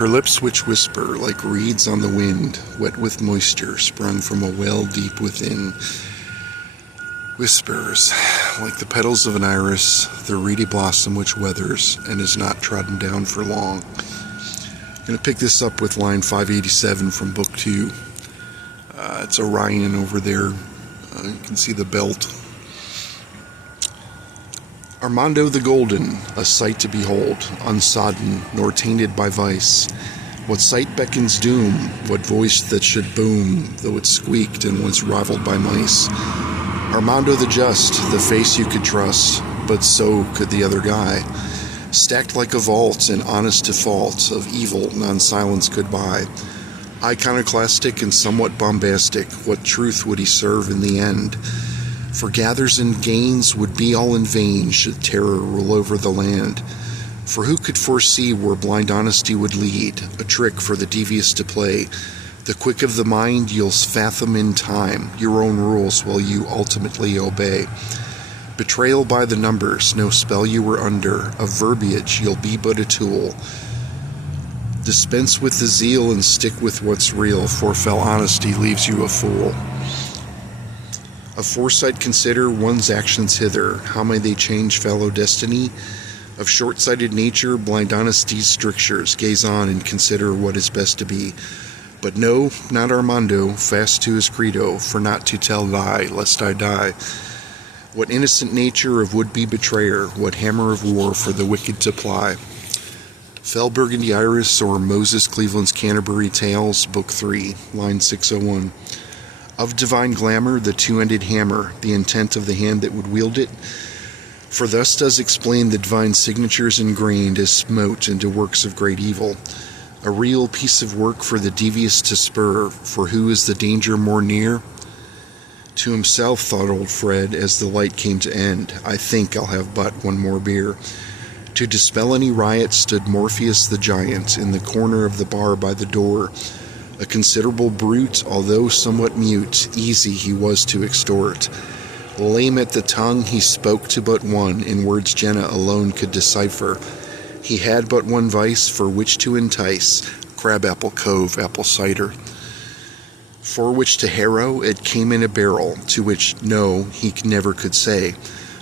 her lips which whisper like reeds on the wind, wet with moisture sprung from a well deep within. Whispers, like the petals of an iris, the reedy blossom which weathers and is not trodden down for long. I'm going to pick this up with line 587 from Book 2. It's Orion over there. You can see the belt. Armando the Golden, a sight to behold, unsodden nor tainted by vice. What sight beckons doom, what voice that should boom, though it squeaked and was rivaled by mice. Armando the Just, the face you could trust, but so could the other guy. Stacked like a vault and honest to fault, of evil none silence could buy. Iconoclastic and somewhat bombastic, what truth would he serve in the end? For gathers and gains would be all in vain should terror rule over the land. For who could foresee where blind honesty would lead, a trick for the devious to play? The quick of the mind you'll fathom in time, your own rules will you ultimately obey. Betrayal by the numbers, no spell you were under, of verbiage you'll be but a tool. Dispense with the zeal and stick with what's real, for fell honesty leaves you a fool. Of foresight consider one's actions hither, how may they change fellow destiny? Of short-sighted nature, blind honesty's strictures, gaze on and consider what is best to be. But no, not Armando, fast to his credo, for not to tell lie, lest I die. What innocent nature of would-be betrayer, what hammer of war for the wicked to ply. Fell Burgundy Iris or Moses Cleveland's Canterbury Tales, Book 3, line 601. Of divine glamour, the two-ended hammer, the intent of the hand that would wield it. For thus does explain the divine signatures ingrained as smote into works of great evil. A real piece of work for the devious to spur, for who is the danger more near? To himself, thought old Fred, as the light came to end, I think I'll have but one more beer. To dispel any riot stood Morpheus the giant, in the corner of the bar by the door. A considerable brute, although somewhat mute, easy he was to extort. Lame at the tongue, he spoke to but one, in words Jenna alone could decipher. He had but one vice for which to entice, Crabapple Cove apple cider. For which to harrow, it came in a barrel, to which no, he never could say.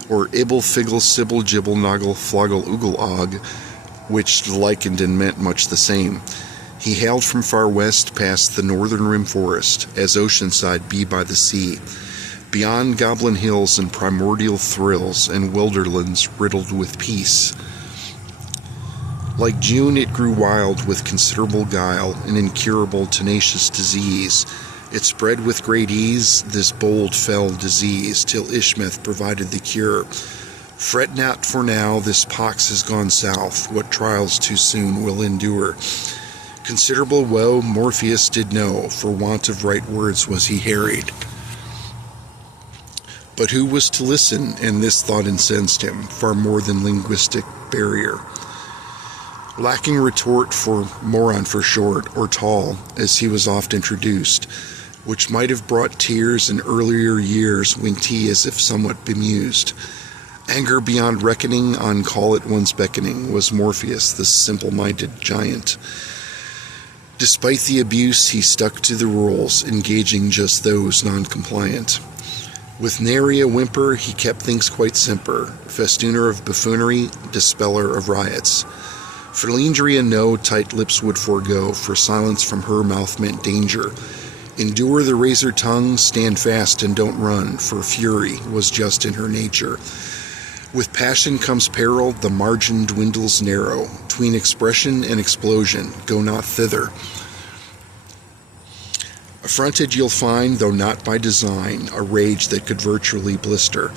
Or ibble, figgle, sibble, gibble, noggle, floggle, oogle, og, which likened and meant much the same. He hailed from far west past the northern rim forest, as oceanside be by the sea, beyond goblin hills and primordial thrills, and wilderlands riddled with peace. Like June it grew wild with considerable guile, an incurable tenacious disease. It spread with great ease, this bold fell disease, till Ishmeth provided the cure. Fret not for now, this pox has gone south, what trials too soon will endure. Considerable woe Morpheus did know, for want of right words was he harried. But who was to listen, and this thought incensed him, far more than linguistic barrier. Lacking retort for moron for short, or tall, as he was oft introduced, which might have brought tears in earlier years, winked he as if somewhat bemused. Anger beyond reckoning, on call at one's beckoning, was Morpheus, the simple-minded giant. Despite the abuse, he stuck to the rules, engaging just those non-compliant. With nary a whimper, he kept things quite simper, festooner of buffoonery, dispeller of riots. For Leandria no tight lips would forego, for silence from her mouth meant danger. Endure the razor tongue, stand fast and don't run, for fury was just in her nature. With passion comes peril, the margin dwindles narrow. Tween expression and explosion, go not thither. Affronted you'll find, though not by design, a rage that could virtually blister.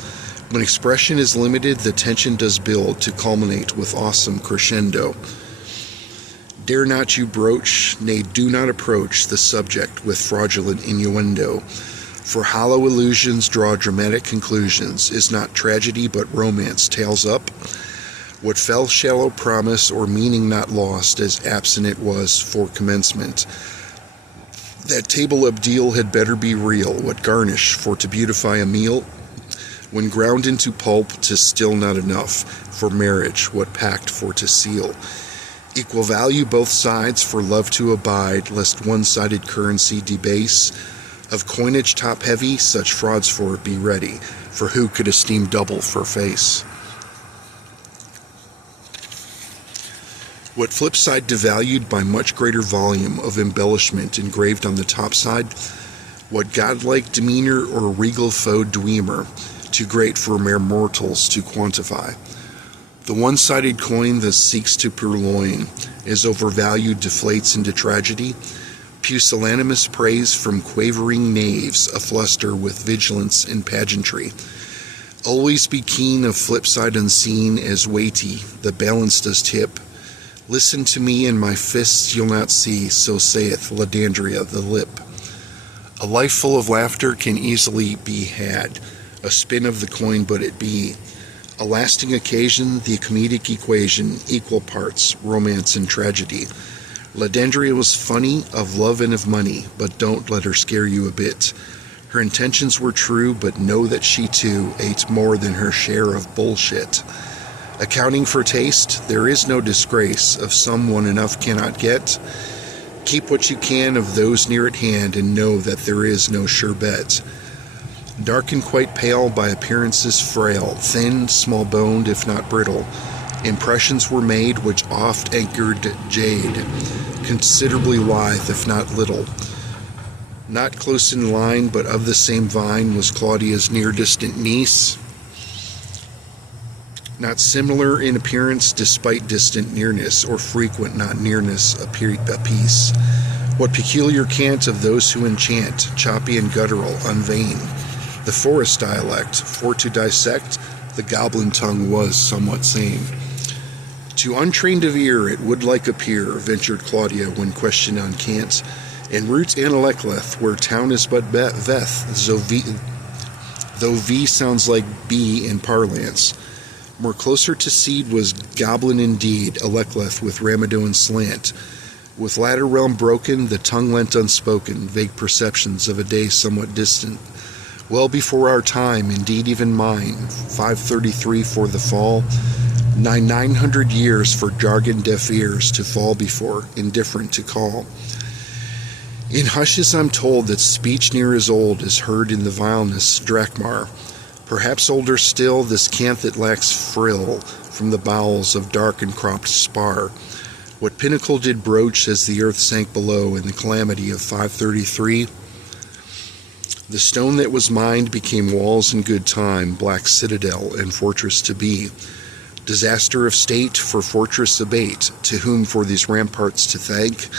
When expression is limited, the tension does build to culminate with awesome crescendo. Dare not you broach, nay, do not approach the subject with fraudulent innuendo. For hollow illusions draw dramatic conclusions. Is not tragedy but romance tales up? What fell shallow promise or meaning not lost as absent it was for commencement. That table abdeal had better be real, what garnish for to beautify a meal? When ground into pulp, 'tis still not enough for marriage, what pact for to seal. Equal value both sides for love to abide, lest one-sided currency debase. Of coinage top heavy, such frauds for be ready, for who could esteem double for face? What flip side devalued by much greater volume of embellishment engraved on the top side? What godlike demeanor or regal faux dwemer, too great for mere mortals to quantify? The one-sided coin that seeks to purloin is overvalued, deflates into tragedy. Pusillanimous praise from quavering knaves, afluster with vigilance and pageantry. Always be keen of flip side unseen, as weighty the balance does tip. Listen to me, and my fists you'll not see, so saith Ladandria the lip. A life full of laughter can easily be had, a spin of the coin but it be. A lasting occasion, the comedic equation, equal parts, romance and tragedy. Ladandria was funny, of love and of money, but don't let her scare you a bit. Her intentions were true, but know that she too ate more than her share of bullshit. Accounting for taste, there is no disgrace, of some one enough cannot get. Keep what you can of those near at hand, and know that there is no sure bet. Dark and quite pale, by appearances frail, thin, small-boned, if not brittle, impressions were made which oft anchored jade, considerably lithe, if not little. Not close in line, but of the same vine, was Claudia's near-distant niece. Not similar in appearance, despite distant nearness, or frequent not nearness, a piece. What peculiar cant of those who enchant, choppy and guttural, unvain. The forest dialect, for to dissect, the goblin tongue was somewhat sane. To untrained of ear it would like appear, ventured Claudia when questioned on cant, in root Analechleth, where town is but Veth, though V sounds like B in parlance. More closer to seed was goblin indeed, Alechleth with Ramadoan slant. With latter realm broken, the tongue lent unspoken, vague perceptions of a day somewhat distant. Well before our time, indeed even mine, 533 for the fall, 900 years for jargon deaf ears to fall before, indifferent to call. In hushes I'm told that speech near as old is heard in the vileness Drakmar. Perhaps older still, this cant that lacks frill from the bowels of dark and cropped spar. What pinnacle did broach as the earth sank below in the calamity of 533? The stone that was mined became walls in good time, black citadel and fortress to be. Disaster of state for fortress abate, to whom for these ramparts to thank?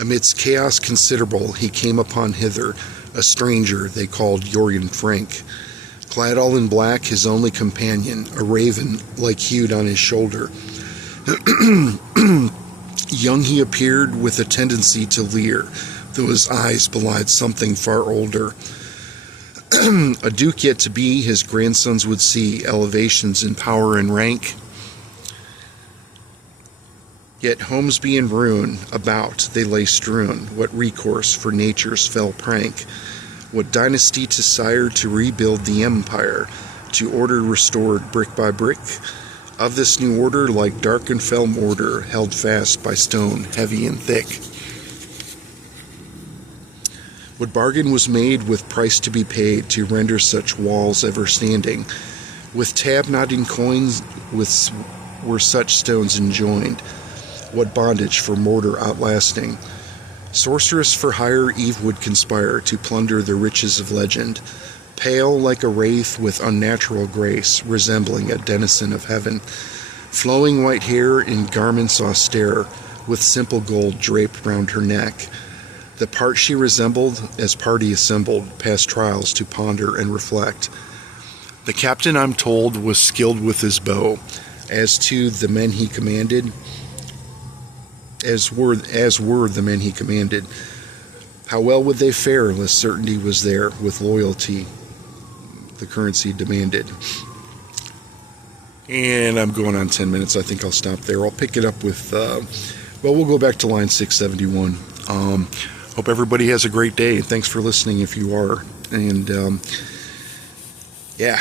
Amidst chaos considerable he came upon hither, a stranger they called Yorian Frank. Clad all in black, his only companion, a raven like hued on his shoulder. Young he appeared with a tendency to leer, though his eyes belied something far older. A duke yet to be, his grandsons would see elevations in power and rank. Yet homes be in ruin, about they lay strewn, what recourse for nature's fell prank? What dynasty to sire to rebuild the empire, to order restored brick by brick? Of this new order, like dark and fell mortar, held fast by stone heavy and thick. What bargain was made with price to be paid to render such walls ever standing? With tab not in coins were such stones enjoined. What bondage for mortar outlasting? Sorceress for hire Eve would conspire to plunder the riches of legend. Pale like a wraith with unnatural grace, resembling a denizen of heaven. Flowing white hair in garments austere, with simple gold draped round her neck. The part she resembled, as party assembled, past trials to ponder and reflect. The captain, I'm told, was skilled with his bow, as to the men he commanded, as were the men he commanded. How well would they fare, less certainty was there, with loyalty the currency demanded. And I'm going on 10 minutes. I think I'll stop there. I'll pick it up with, we'll go back to line 671. Hope everybody has a great day. Thanks for listening if you are. And, yeah.